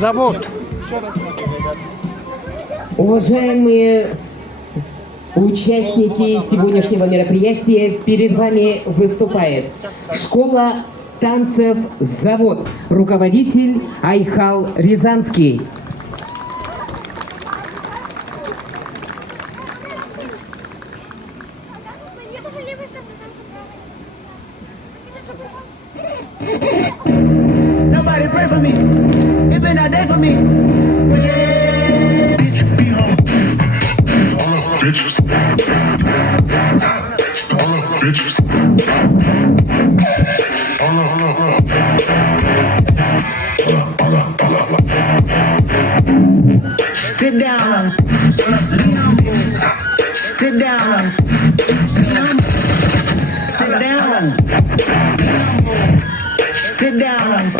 завод. Уважаемые участники сегодняшнего мероприятия, перед вами выступает школа танцев «Завод», руководитель Айхал Рязанский. Nobody pray for me. It been a day for me. Yeah. All up bitches. All up bitches. Sit down. Sit down. Sit down. Sit down.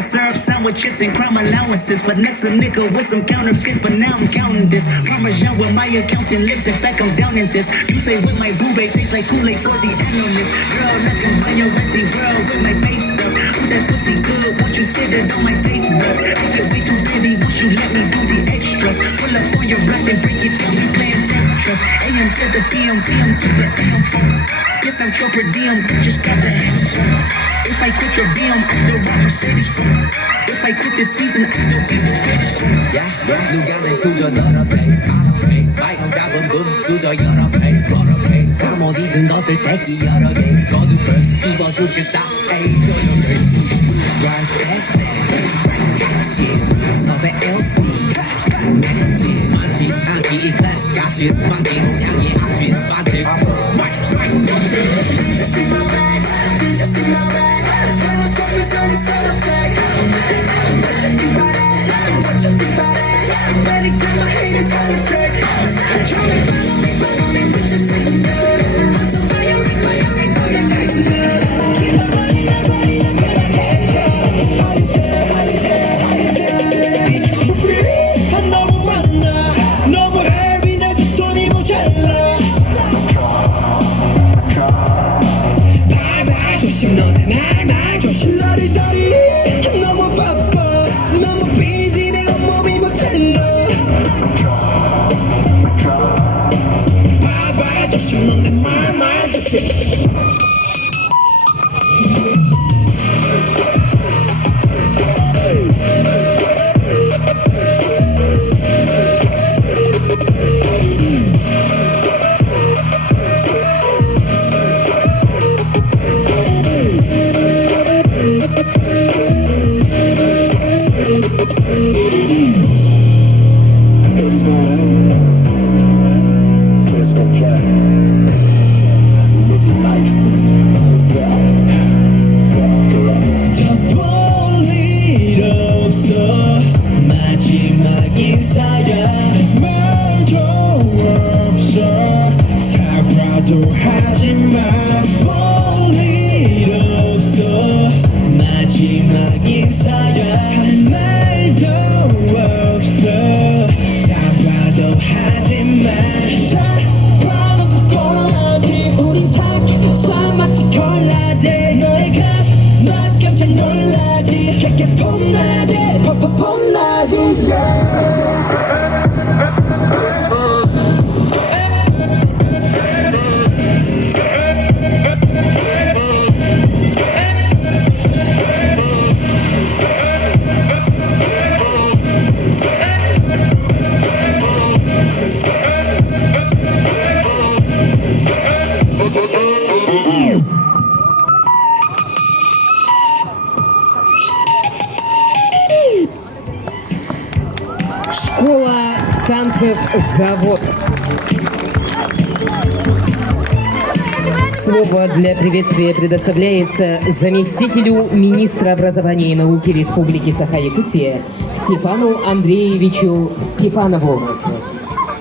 Syrup sandwiches and crime allowances. Finesse a nigga with some counterfeits, but now I'm counting this. Parmesan with my accountant lips, in fact I'm down in this. You say with my boo babe tastes like Kool-Aid for the analyst. Girl, looking by your rusty girl with my face up. Ooh, that pussy good, won't you sit it on my taste buds? I get way too pretty, won't you let me do the extras? Pull up on your block and break it down, we playing Tetris. AM to the PM, PM to the AM phone. Yes, I'm your per diem, just got the hands on. If I quit your DM, I still rock Mercedes phone. If I quit this season, I still be the greatest phone. Yeah, 누가 내 수저 더럽해 마이크 잡은 금 수저 여러 배 버럭해 감옥 익은 것들 새끼 여러 개 거두벌 씹어줄겠다 에이 요요요 Right past that 같이 섭외 LC 맥주 많지 않기 이 클래스 같이 만기 동향이 아주 반칙 Just in my bag, just in my bag Sell a coffee, sell a bag What you think about that? What you think about that? Better get my haters on the set Follow me, what you say I'm so fire, oh you're danger Keep my body until I catch you 너무 많아 너무 heavy 내 두 손이 모자라 발발 조심 너네 날 조심 라리다리 너무 바빠 너무 busy 내 온몸이 모텔러 발발 조심 너네 말 조심 Школа танцев «Завод». Слово для приветствия предоставляется заместителю министра образования и науки Республики Саха-Якутия Степану Андреевичу Степанову.